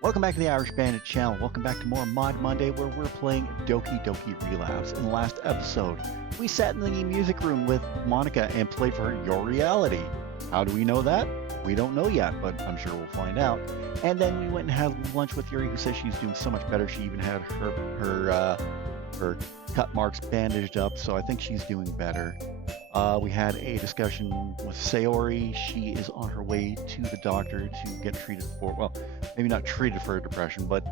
Welcome back to the Irish Bandit channel. Welcome back to more Mod Monday where we're playing Doki Relapse. In the last episode, we sat in the music room with Monika and played for her Your Reality. How do we know that? We don't know yet, but I'm sure we'll find out. And then we went and had lunch with Yuri, who says she's doing so much better. She even had her cut marks bandaged up, so I think she's doing better. We had a discussion with Sayori. She is on her way to the doctor to get treated for, well, maybe not treated for her depression, but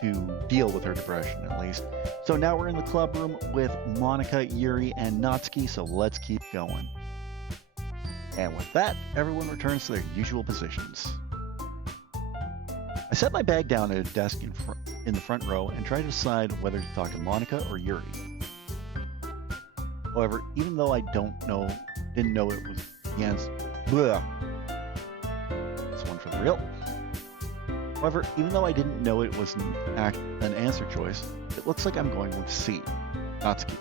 to deal with her depression at least. So now we're in the club room with Monika, Yuri, and Natsuki, so let's keep going. And with that, everyone returns to their usual positions. I set my bag down at a desk in the front row and try to decide whether to talk to Monika or Yuri. However, even though I didn't know it was the answer. This one for the real. However, even though I didn't know it was an answer choice, it looks like I'm going with C. Natsuki.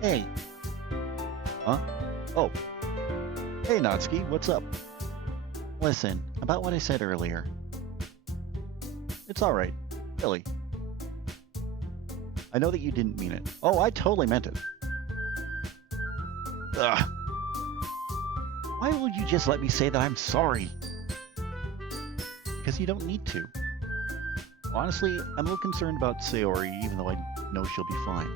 Hey. Huh? Oh. Hey, Natsuki, what's up? Listen, about what I said earlier. It's alright. Really. I know that you didn't mean it. Oh, I totally meant it. Ugh. Why would you just let me say that I'm sorry? Because you don't need to. Honestly, I'm a little concerned about Sayori, even though I know she'll be fine.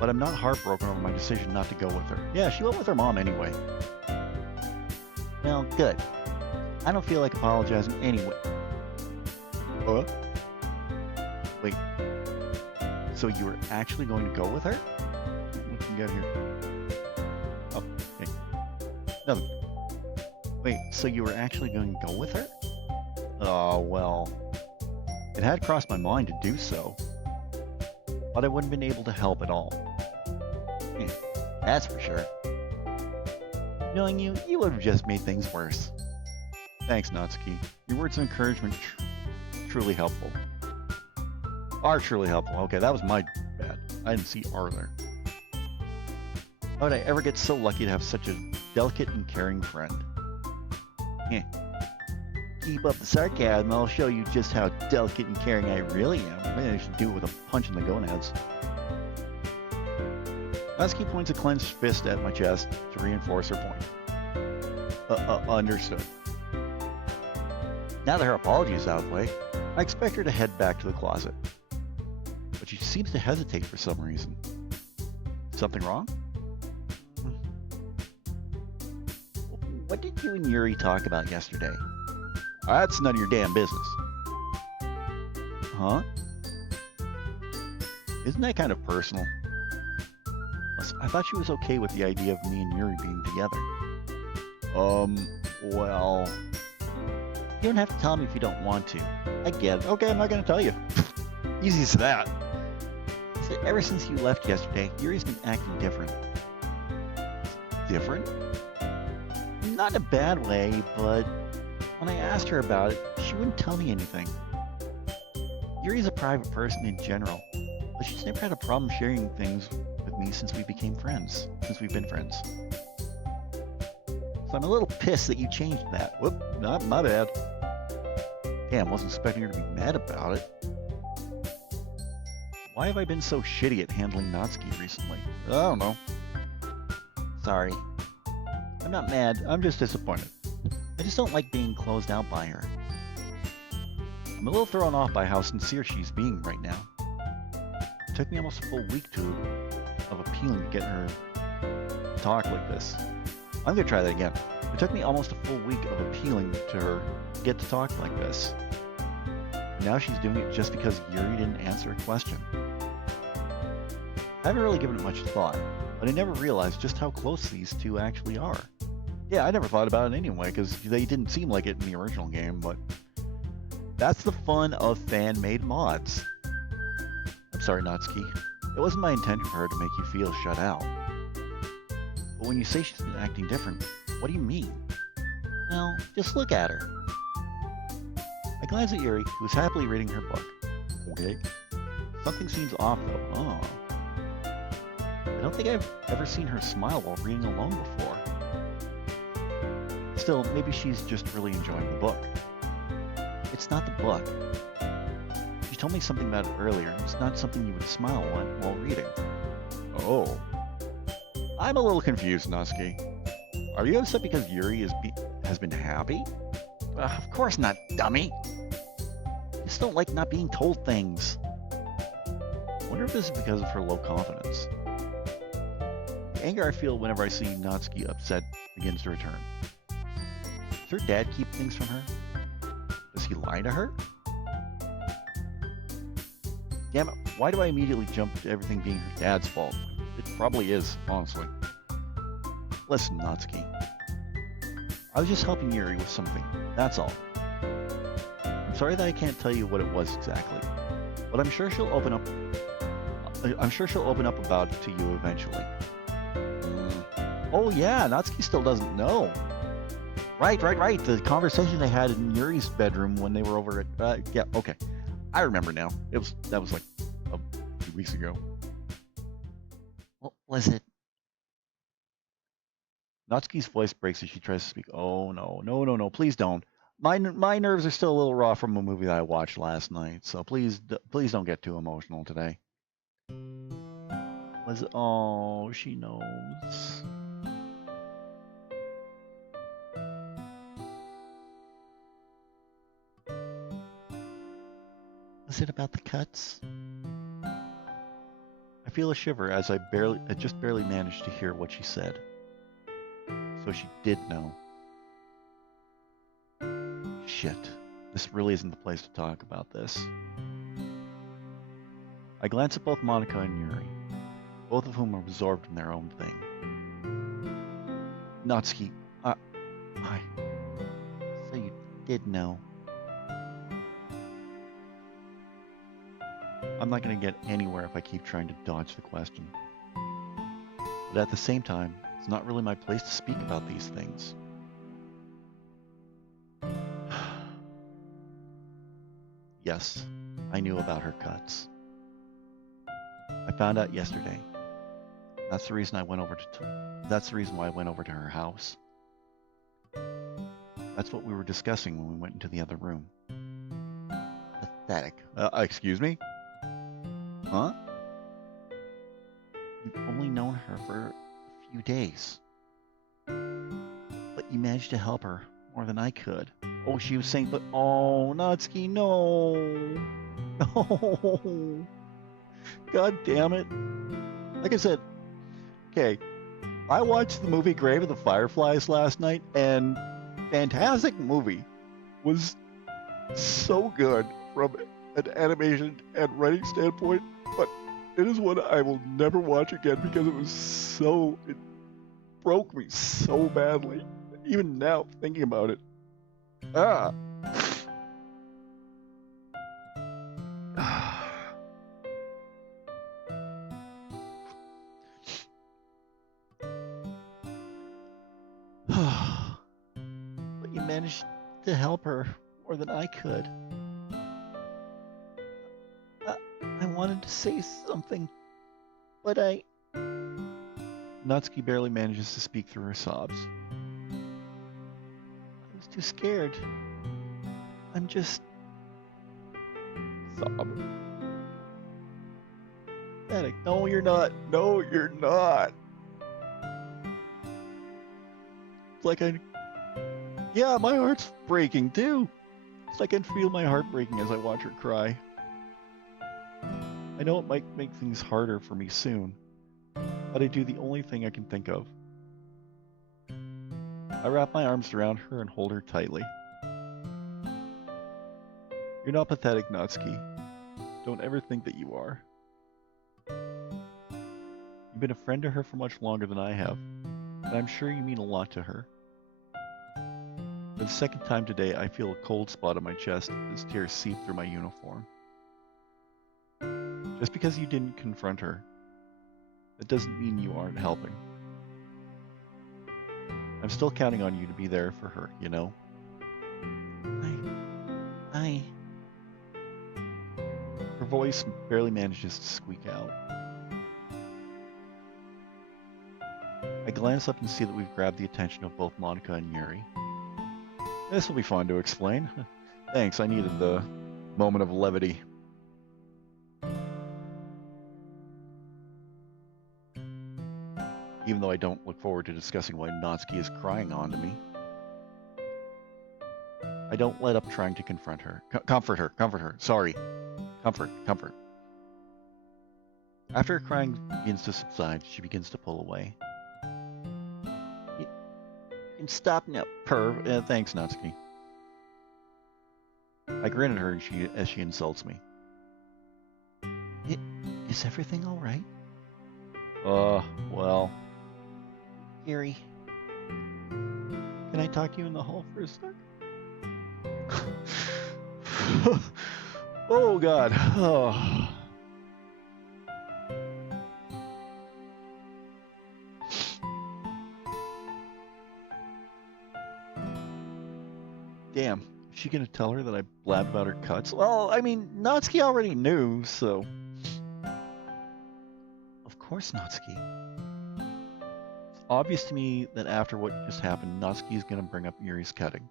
But I'm not heartbroken over my decision not to go with her. Yeah, she went with her mom anyway. Well, good. I don't feel like apologizing anyway. What? Wait. So you were actually going to go with her? What can we get here? Oh, okay. Nothing. Wait, so you were actually going to go with her? Oh, well. It had crossed my mind to do so. But I wouldn't have been able to help at all. Yeah, that's for sure. Knowing you, you would have just made things worse. Thanks, Natsuki. Your words of encouragement truly helpful. Are truly helpful. Okay, that was my bad. I didn't see R there. How would I ever get so lucky to have such a delicate and caring friend? Yeah. Keep up the sarcasm, I'll show you just how delicate and caring I really am. Maybe I should do it with a punch in the gonads. Natsuki points a clenched fist at my chest to reinforce her point. Understood. Now that her apology is out of the way, I expect her to head back to the closet. But she seems to hesitate for some reason. Something wrong? What did you and Yuri talk about yesterday? That's none of your damn business. Huh? Isn't that kind of personal? I thought she was okay with the idea of me and Yuri being together. Well... You don't have to tell me if you don't want to. I get it. Okay, I'm not going to tell you. Easy as that. So ever since you left yesterday, Yuri's been acting different. Different? Not in a bad way, but when I asked her about it, she wouldn't tell me anything. Yuri's a private person in general, but she's never had a problem sharing things with me since we became friends. Since we've been friends. So I'm a little pissed that you changed that. Whoop, not my bad. Damn, wasn't expecting her to be mad about it. Why have I been so shitty at handling Natsuki recently? I don't know. Sorry. I'm not mad, I'm just disappointed. I just don't like being closed out by her. I'm a little thrown off by how sincere she's being right now. It took me almost a full week of appealing to get her to talk like this. I'm gonna try that again. It took me almost a full week of appealing to her to get to talk like this. And now she's doing it just because Yuri didn't answer a question. I haven't really given it much thought, but I never realized just how close these two actually are. Yeah, I never thought about it anyway, because they didn't seem like it in the original game, but that's the fun of fan-made mods. I'm sorry, Natsuki. It wasn't my intention for her to make you feel shut out. But when you say she's been acting different, what do you mean? Well, just look at her. I glanced at Yuri, who was happily reading her book. Okay. Something seems off, though. Oh. I don't think I've ever seen her smile while reading alone before. This Still, maybe she's just really enjoying the book. It's not the book. She told me something about it earlier. It's not something you would smile while reading. Oh. I'm a little confused, Natsuki. Are you upset because Yuri has been happy? Of course not, dummy. I just don't like not being told things. I wonder if this is because of her low confidence. The anger I feel whenever I see Natsuki upset begins to return. Does her dad keep things from her? Does he lie to her? Damn it, why do I immediately jump to everything being her dad's fault? It probably is, honestly. Listen, Natsuki. I was just helping Yuri with something, that's all. I'm sorry that I can't tell you what it was exactly, but I'm sure she'll open up about it to you eventually. Oh yeah, Natsuki still doesn't know. Right. The conversation they had in Yuri's bedroom when they were over at, yeah, okay. I remember now. That was like a few weeks ago. What was it? Natsuki's voice breaks as she tries to speak. Oh no, please don't. My nerves are still a little raw from a movie that I watched last night, so please don't get too emotional today. Oh, she knows. Was it about the cuts? I feel a shiver as I just barely managed to hear what she said. So she did know. Shit. This really isn't the place to talk about this. I glance at both Monika and Yuri, both of whom are absorbed in their own thing. Natsuki, so you did know. I'm not going to get anywhere if I keep trying to dodge the question. But at the same time, it's not really my place to speak about these things. Yes, I knew about her cuts. I found out yesterday. That's the reason that's the reason why I went over to her house. That's what we were discussing when we went into the other room. Pathetic. Excuse me? Huh? You've only known her for a few days. But you managed to help her more than I could. Oh, she was saying, but oh, Natsuki, no. No. God damn it. Like I said, okay, I watched the movie Grave of the Fireflies last night, and fantastic movie. Was so good from an animation and writing standpoint, but it is one I will never watch again because it broke me so badly. Even now, thinking about it. Ah. But you managed to help her more than I could. I wanted to say something, but Natsuki barely manages to speak through her sobs. I was too scared. I'm just... Sob. Pathetic. No, you're not. No, you're not. It's like yeah, my heart's breaking too. It's like I can feel my heart breaking as I watch her cry. I know it might make things harder for me soon, but I do the only thing I can think of. I wrap my arms around her and hold her tightly. You're not pathetic, Natsuki. Don't ever think that you are. You've been a friend to her for much longer than I have, and I'm sure you mean a lot to her. For the second time today, I feel a cold spot on my chest as tears seep through my uniform. Just because you didn't confront her, that doesn't mean you aren't helping. I'm still counting on you to be there for her, you know? Her voice barely manages to squeak out. I glance up and see that we've grabbed the attention of both Monika and Yuri. This will be fun to explain. Thanks, I needed the moment of levity. Even though I don't look forward to discussing why Natsuki is crying onto me. I don't let up trying to confront her. Comfort her. Sorry. Comfort. After her crying begins to subside, she begins to pull away. You can stop now, perv. Thanks, Natsuki. I grin at her as she insults me. Is everything all right? Well. Yuri, can I talk to you in the hall for a sec? Oh, God. Oh. Damn. Is she gonna tell her that I blabbed about her cuts? Well, I mean, Natsuki already knew, so... Of course, Natsuki. It's obvious to me that after what just happened, Natsuki is gonna bring up Yuri's cutting.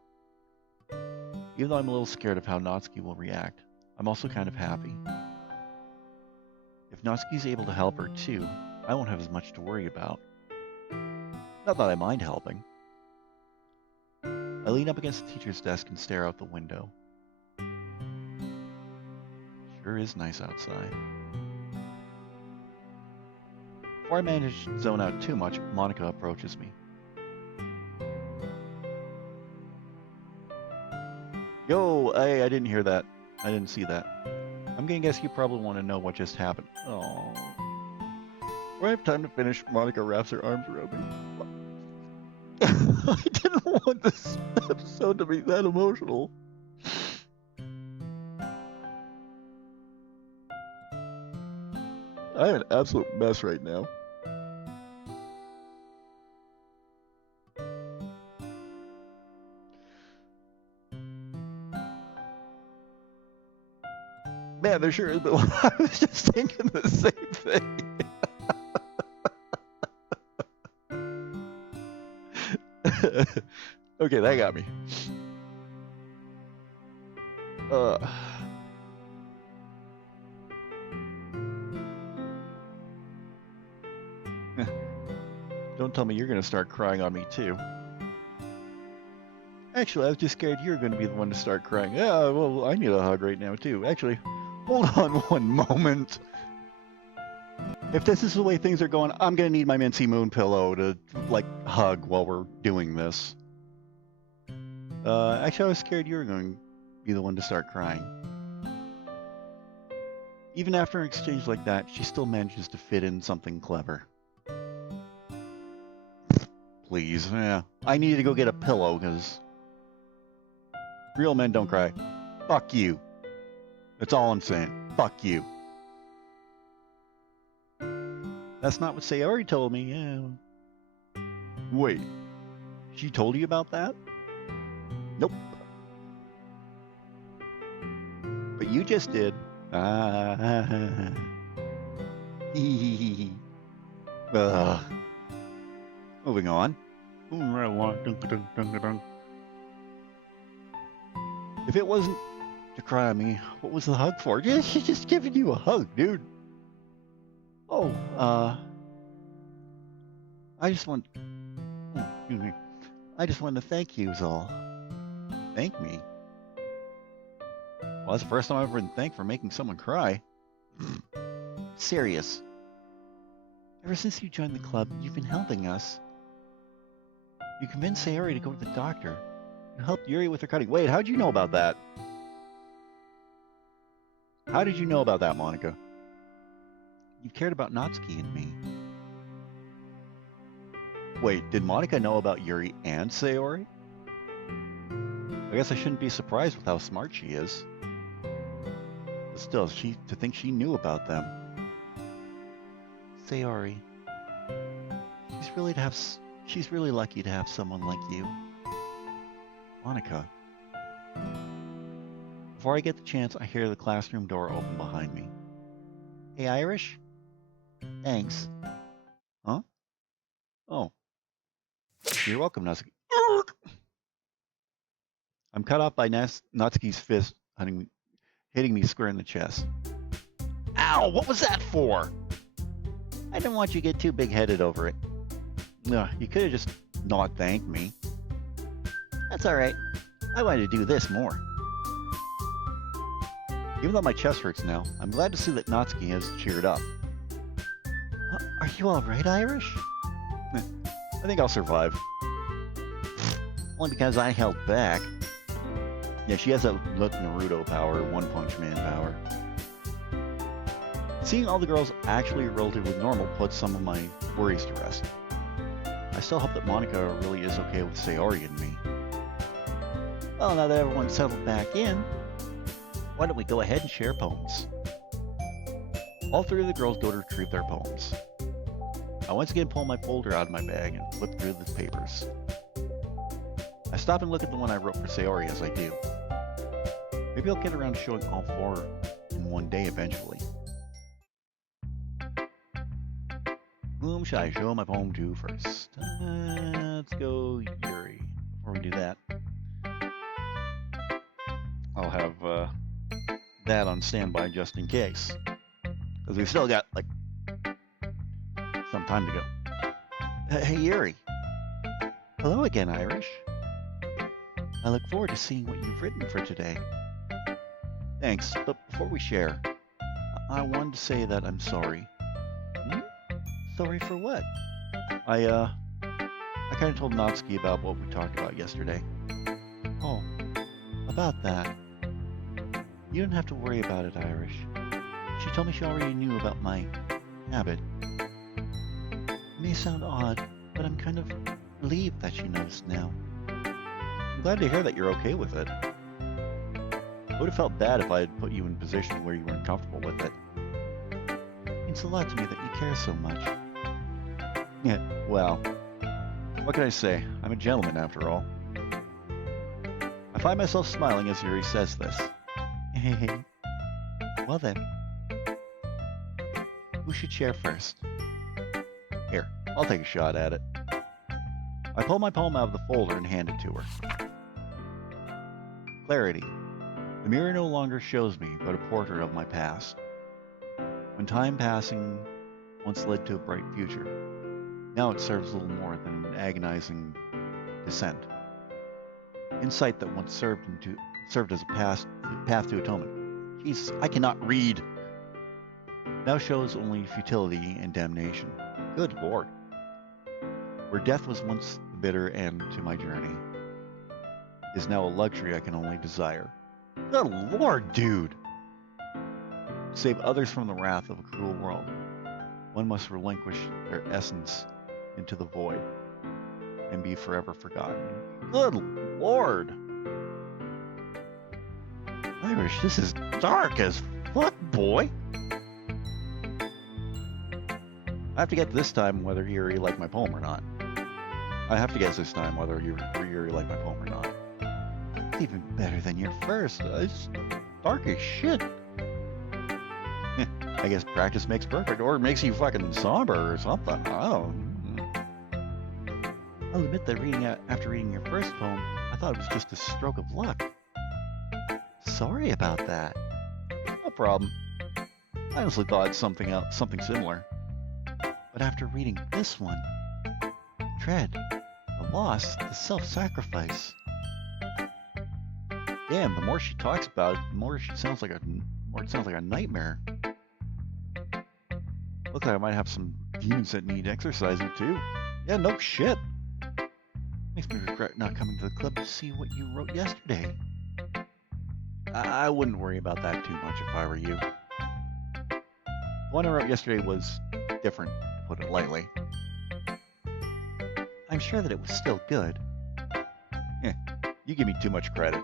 Even though I'm a little scared of how Natsuki will react, I'm also kind of happy. If Natsuki's able to help her too, I won't have as much to worry about. Not that I mind helping. I lean up against the teacher's desk and stare out the window. Sure is nice outside. Before I manage to zone out too much, Monika approaches me. Yo, I didn't hear that. I didn't see that. I'm gonna guess you probably want to know what just happened. Oh. Do I have time to finish? Monika wraps her arms around me. I didn't want this episode to be that emotional. I'm an absolute mess right now. Man, there sure is, but I was just thinking the same thing. Okay, that got me. Don't tell me you're gonna start crying on me too. Actually, I was just scared you were gonna be the one to start crying. Yeah, well, I need a hug right now too. Actually, hold on one moment. If this is the way things are going, I'm gonna need my Mincy Moon pillow to, like, hug while we're doing this. Actually, I was scared you were going to be the one to start crying. Even after an exchange like that, she still manages to fit in something clever. Please, yeah. I need to go get a pillow, because real men don't cry. Fuck you. That's all I'm saying. Fuck you. That's not what Sayori told me, yeah. Wait. She told you about that? Nope. But you just did. Moving on. If it wasn't to cry on me, what was the hug for? Yeah, she's just giving you a hug, dude. Oh, I just want... excuse me. I just wanted to thank you is all. Thank me? Well, that's the first time I've ever been thanked for making someone cry. Serious. Ever since you joined the club, you've been helping us. You convinced Sayori to go to the doctor. You helped Yuri with her cutting. Wait, how'd you know about that? How did you know about that, Monika? You've cared about Natsuki and me. Wait, did Monika know about Yuri and Sayori? I guess I shouldn't be surprised with how smart she is. But still, to think she knew about them. Sayori. She's really lucky to have someone like you. Monika. Before I get the chance, I hear the classroom door open behind me. Hey, Irish? Thanks. Huh? Oh. You're welcome, Natsuki. I'm cut off by Natsuki's fist hitting me square in the chest. Ow, what was that for? I didn't want you to get too big-headed over it. No, you could have just not thanked me. That's all right. I wanted to do this more. Even though my chest hurts now, I'm glad to see that Natsuki has cheered up. Are you all right, Irish? I think I'll survive. Only because I held back. Yeah, she has that look Naruto power, One Punch Man power. Seeing all the girls actually relatively normal puts some of my worries to rest. I still hope that Monika really is okay with Sayori and me. Well, now that everyone's settled back in, why don't we go ahead and share poems? All three of the girls go to retrieve their poems. I once again pull my folder out of my bag and flip through the papers. I stop and look at the one I wrote for Sayori as I do. Maybe I'll get around to showing all four in one day eventually. Whom should I show my poem to first? Let's go Yuri. Before we do that, I'll have that on standby just in case. Because we've still got, like, some time to go. Hey, Yuri. Hello again, Irish. I look forward to seeing what you've written for today. Thanks, but before we share, I wanted to say that I'm sorry. Sorry for what? I kind of told Natsuki about what we talked about yesterday. Oh, about that. You don't have to worry about it, Irish. She told me she already knew about my habit. It may sound odd, but I'm kind of relieved that she knows now. I'm glad to hear that you're okay with it. I would have felt bad if I had put you in a position where you weren't comfortable with it. It means a lot to me that you care so much. Yeah, well, what can I say? I'm a gentleman after all. I find myself smiling as Yuri says this. Hey. Well then, who should share first? Here, I'll take a shot at it. I pull my poem out of the folder and hand it to her. Clarity. The mirror no longer shows me but a portrait of my past. When time passing once led to a bright future, now it serves little more than an agonizing descent. Insight that once served as a path to atonement. Jesus, I cannot read. Now shows only futility and damnation. Good Lord. Where death was once the bitter end to my journey, is now a luxury I can only desire. Good Lord, dude! To save others from the wrath of a cruel world, one must relinquish their essence into the void and be forever forgotten. Good Lord! Irish, this is dark as fuck, boy! I have to get this time whether Yuri liked my poem or not. I have to guess this time whether Yuri liked my poem or not. It's even better than your first. It's dark as shit. I guess practice makes perfect, or it makes you fucking somber or something. Oh. I'll admit that after reading your first poem, I thought it was just a stroke of luck. Sorry about that. No problem. I honestly thought something similar. But after reading this one, dread, the loss, the self-sacrifice. Damn, the more she talks about it, the more it sounds like a nightmare. Looks like I might have some demons that need exercising too. Yeah, no shit. Makes me regret not coming to the club to see what you wrote yesterday. I wouldn't worry about that too much if I were you. The one I wrote yesterday was different, to put it lightly. I'm sure that it was still good. You give me too much credit.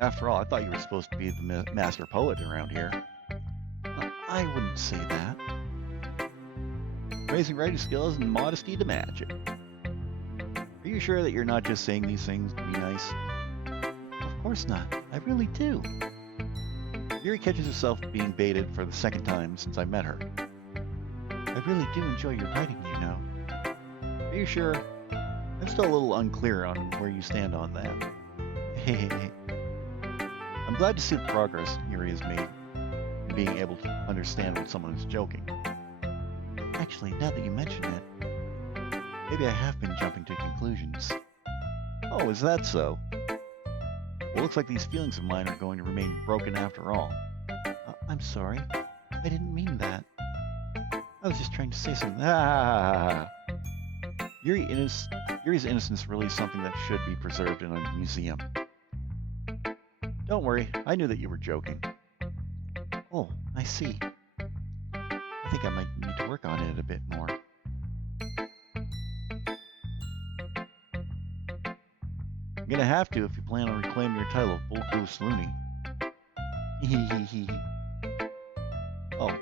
After all, I thought you were supposed to be the master poet around here. I wouldn't say that. Amazing writing skills and modesty to match it. Are you sure that you're not just saying these things to be nice? Of course not. I really do. Yuri catches herself being baited for the second time since I met her. I really do enjoy your writing, you know. Are you sure? I'm still a little unclear on where you stand on that. Hey. I'm glad to see the progress Yuri has made in being able to understand when someone is joking. Actually, now that you mention it, maybe I have been jumping to conclusions. Oh, is that so? Well, looks like these feelings of mine are going to remain broken after all. I'm sorry. I didn't mean that. I was just trying to say something. Yuri's innocence really is something that should be preserved in a museum. Don't worry, I knew that you were joking. Oh, I see. I think I might need to work on it a bit more. You're gonna have to if you plan on reclaiming your title of Bull Goose Looney. Oh,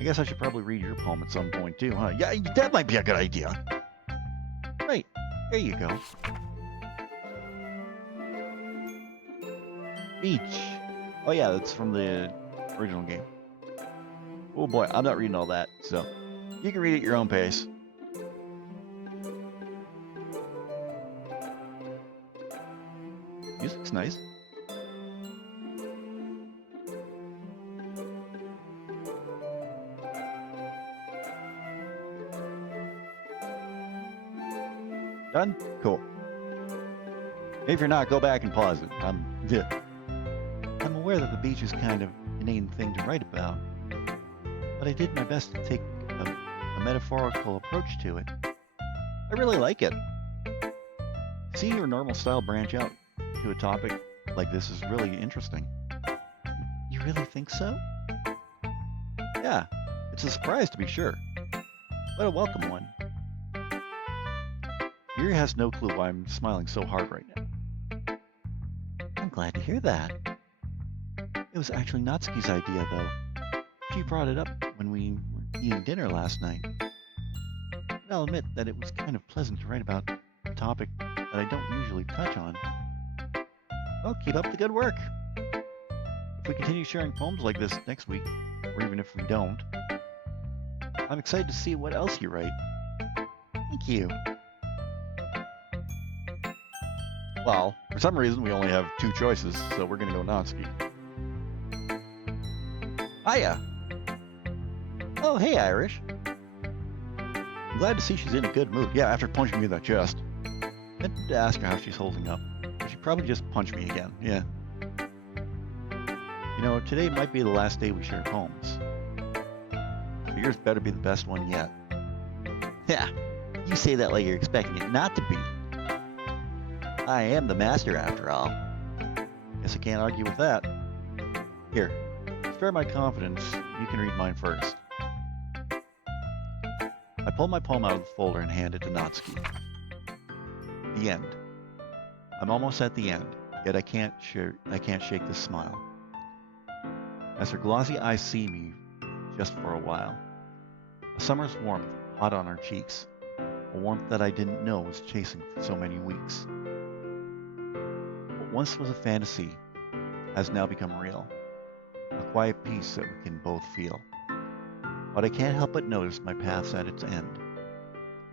I guess I should probably read your poem at some point too, huh? Yeah, that might be a good idea. Right, there you go. Beach. Oh yeah, that's from the original game. Oh boy, I'm not reading all that, so you can read at your own pace. Music's nice. Done? Cool. If you're not, go back and pause it. I'm aware that the beach is kind of an inane thing to write about, but I did my best to take a metaphorical approach to it. I really like it. Seeing your normal style branch out to a topic like this is really interesting. You really think so? Yeah, it's a surprise to be sure, but a welcome one. Yuri has no clue why I'm smiling so hard right now. I'm glad to hear that. It was actually Natsuki's idea, though. She brought it up when we were eating dinner last night. And I'll admit that it was kind of pleasant to write about a topic that I don't usually touch on. Well, keep up the good work. If we continue sharing poems like this next week, or even if we don't, I'm excited to see what else you write. Thank you. Well, for some reason we only have two choices, so we're gonna go Natsuki. Hiya! Oh, hey, Irish. I'm glad to see she's in a good mood. Yeah, after punching me in the chest. I meant to ask her how she's holding up. She probably just punched me again. Yeah. You know, today might be the last day we share poems. So yours better be the best one yet. Yeah, you say that like you're expecting it not to be. I am the master after all. Guess I can't argue with that. Here, spare my confidence, you can read mine first. I pull my poem out of the folder and hand it to Natsuki. The end. I'm almost at the end, yet I can't shake this smile. As her glossy eyes see me just for a while. A summer's warmth hot on our cheeks, a warmth that I didn't know was chasing for so many weeks. What once was a fantasy has now become real, a quiet peace that we can both feel. But I can't help but notice my path's at its end,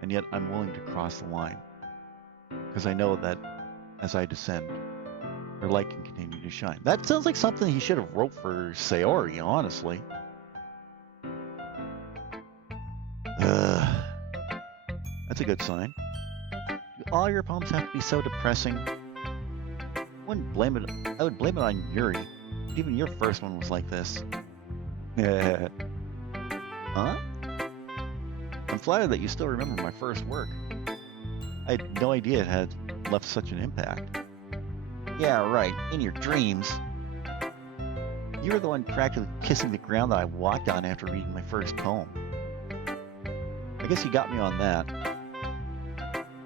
and yet I'm willing to cross the line, because I know that as I descend, her light can continue to shine. That sounds like something he should have wrote for Sayori, honestly. That's a good sign. Do all your poems have to be so depressing? I would blame it on Yuri. Even your first one was like this. Huh? I'm flattered that you still remember my first work. I had no idea it had left such an impact. Yeah, right, in your dreams. You were the one practically kissing the ground that I walked on after reading my first poem. I guess you got me on that.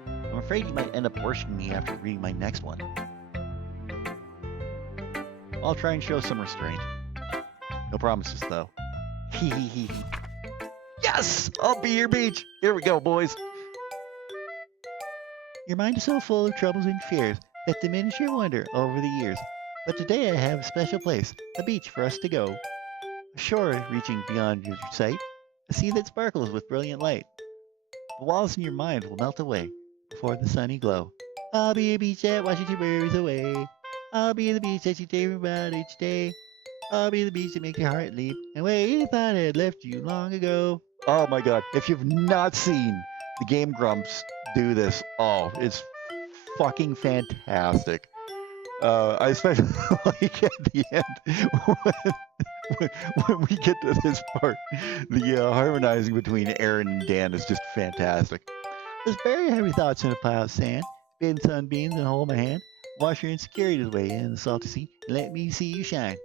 I'm afraid you might end up worshipping me after reading my next one. I'll try and show some restraint. No promises, though. Hee. Yes! I'll be your beach! Here we go, boys! Your mind is so full of troubles and fears that diminish your wonder over the years. But today I have a special place, a beach for us to go. A shore reaching beyond your sight, a sea that sparkles with brilliant light. The walls in your mind will melt away before the sunny glow. I'll be a beach that washes your worries away. I'll be the beach that you dream about each day. I'll be the beach that makes your heart leap. And where you thought it left you long ago. Oh my god. If you've not seen the Game Grumps do this, oh, it's fucking fantastic. I especially like at the end when we get to this part, the harmonizing between Aaron and Dan is just fantastic. Let's bury heavy thoughts in a pile of sand, spin sunbeams and hold my hand, wash your insecurities away in the salty sea, and let me see you shine.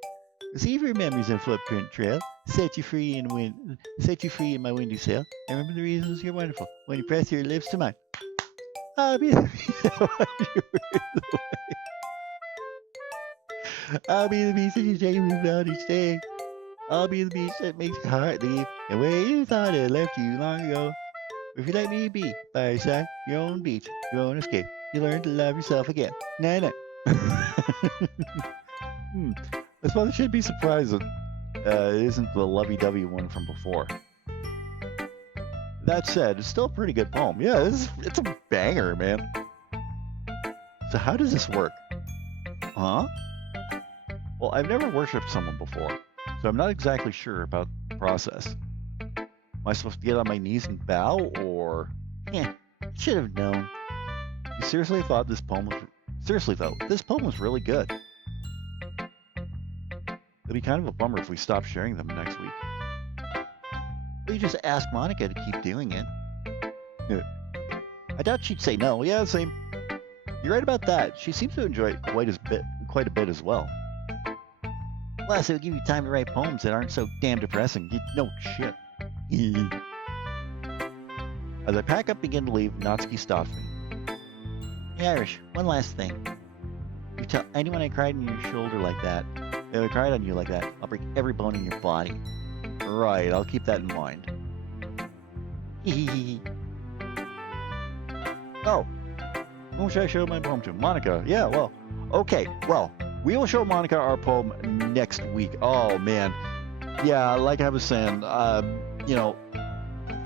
Receive your memories and footprint trail, set you free in my windy sail, and remember the reasons you're wonderful when you press your lips to mine. I'll be the beach that washes your worries away. I'll be the beach that you dream about each day. I'll be the beach that makes your heart leap, and where you thought it left you long ago. If you let me be by your side, your own beach, your own escape, you learn to love yourself again. Nah, nah. I suppose I should be surprised that it isn't the lovey-dovey one from before. That said, it's still a pretty good poem. Yeah, it's a banger, man. So how does this work? Huh? Well, I've never worshipped someone before, so I'm not exactly sure about the process. Am I supposed to get on my knees and bow, or... I should have known. You seriously thought this poem was... Seriously, though, this poem was really good. It'd be kind of a bummer if we stopped sharing them next week. Well, you just ask Monika to keep doing it. I doubt she'd say no. Yeah, same. You're right about that. She seems to enjoy it quite a bit as well. Plus, it would give you time to write poems that aren't so damn depressing. No shit. As I pack up and begin to leave, Natsuki stops me. Hey Irish, one last thing. You tell anyone I cried on your shoulder like that, if I cried on you like that, I'll break every bone in your body. Right, I'll keep that in mind. Oh, whom should I show my poem to? Monika. Yeah, well, okay. Well, we will show Monika our poem next week. Oh man, yeah. Like I was saying, you know,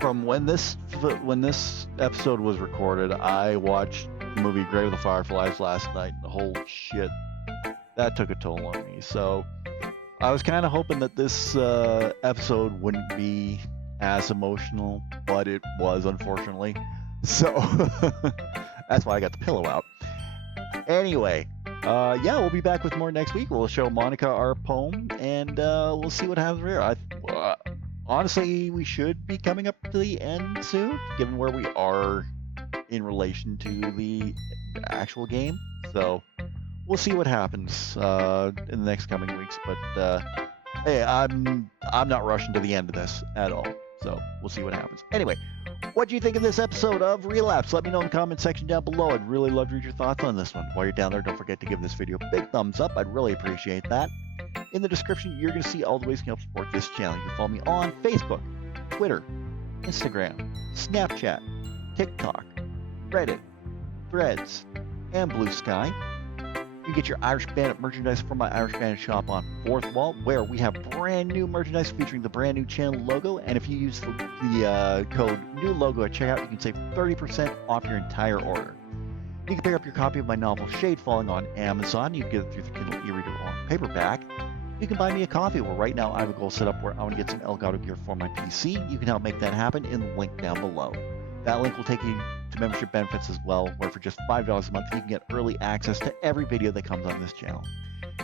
from when this episode was recorded, I watched the movie Grave of the Fireflies last night. And holy shit, that took a toll on me. So I was kind of hoping that this episode wouldn't be as emotional, but it was, unfortunately. So that's why I got the pillow out. Anyway, yeah, we'll be back with more next week. We'll show Monika our poem, and we'll see what happens here. Honestly, we should be coming up to the end soon, given where we are in relation to the actual game. So we'll see what happens in the next coming weeks. But hey, I'm not rushing to the end of this at all. So we'll see what happens. Anyway, what do you think of this episode of Relapse? Let me know in the comment section down below. I'd really love to read your thoughts on this one. While you're down there, don't forget to give this video a big thumbs up. I'd really appreciate that. In the description, you're going to see all the ways you can help support this channel. You can follow me on Facebook, Twitter, Instagram, Snapchat, TikTok, Reddit, Threads, and Blue Sky. You can get your Irish Bandit merchandise from my Irish Bandit shop on 4th Wall, where we have brand new merchandise featuring the brand new channel logo. And if you use the code NEWLOGO at checkout, you can save 30% off your entire order. You can pick up your copy of my novel Shade Falling on Amazon. You can get it through the Kindle e-reader or on paperback. You can buy me a coffee, where right now I have a goal set up where I want to get some Elgato gear for my PC. You can help make that happen in the link down below. That link will take you to membership benefits as well, where for just $5 a month, you can get early access to every video that comes on this channel.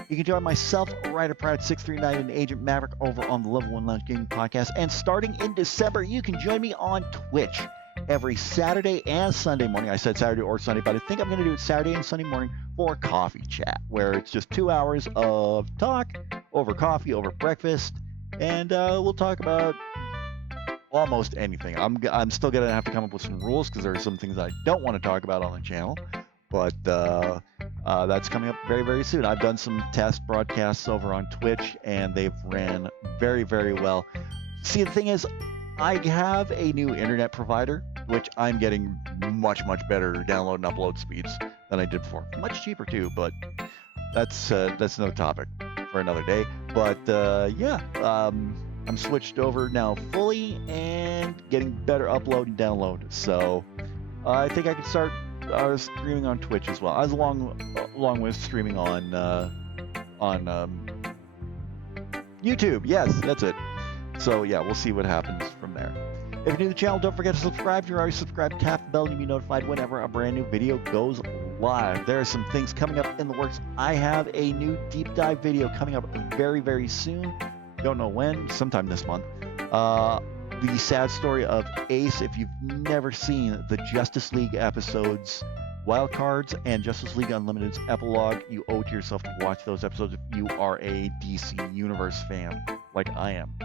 You can join myself, Ryder Pride 639, and Agent Maverick over on the Level 1 Lounge Gaming Podcast. And starting in December, you can join me on Twitch every Saturday and Sunday morning. I said Saturday or Sunday, but I think I'm going to do it Saturday and Sunday morning for coffee chat, where it's just 2 hours of talk over coffee, over breakfast, and we'll talk about almost anything. I'm still going to have to come up with some rules, because there are some things I don't want to talk about on the channel, but that's coming up very, very soon. I've done some test broadcasts over on Twitch, and they've ran very, very well. See, the thing is, I have a new internet provider, which I'm getting much, much better download and upload speeds than I did before. Much cheaper too, but that's no topic for another day. But yeah, I'm switched over now fully and getting better upload and download. So I think I can start streaming on Twitch as well, as along with streaming on YouTube. Yes, that's it. So yeah, we'll see what happens from there. If you're new to the channel, don't forget to subscribe. If you're already subscribed, tap the bell and you'll be notified whenever a brand new video goes live. There are some things coming up in the works. I have a new deep dive video coming up very, very soon. Don't know when, sometime this month. The sad story of Ace. If you've never seen the Justice League episodes, Wildcards and Justice League Unlimited's epilogue, you owe it to yourself to watch those episodes if you are a DC Universe fan like I am.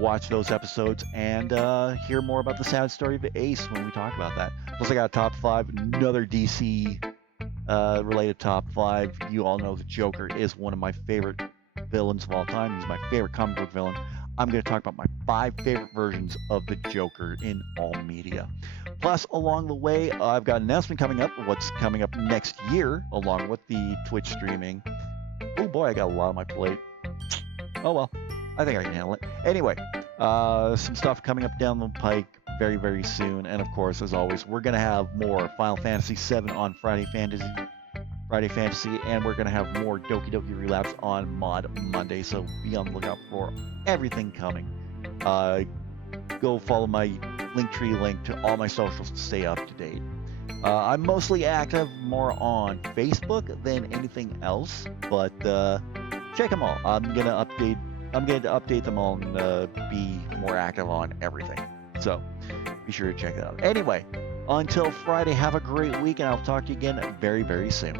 Watch those episodes and hear more about the sad story of Ace when we talk about that. Plus, I got a top 5, another DC related top 5. You all know the Joker is one of my favorite villains of all time. He's my favorite comic book villain. I'm going to talk about my 5 favorite versions of the Joker in all media. Plus, along the way, I've got an announcement coming up, what's coming up next year, along with the Twitch streaming. Oh boy, I got a lot on my plate. Oh well, I think I can handle it. Anyway, some stuff coming up down the pike very, very soon. And of course, as always, we're going to have more Final Fantasy VII on Friday Fantasy, and we're going to have more Doki Doki Relapse on Mod Monday, so be on the lookout for everything coming. Go follow my Linktree link to all my socials to stay up to date. I'm mostly active more on Facebook than anything else, but check them all. I'm going to update them all and be more active on everything. So be sure to check it out. Anyway, until Friday, have a great week, and I'll talk to you again very, very soon.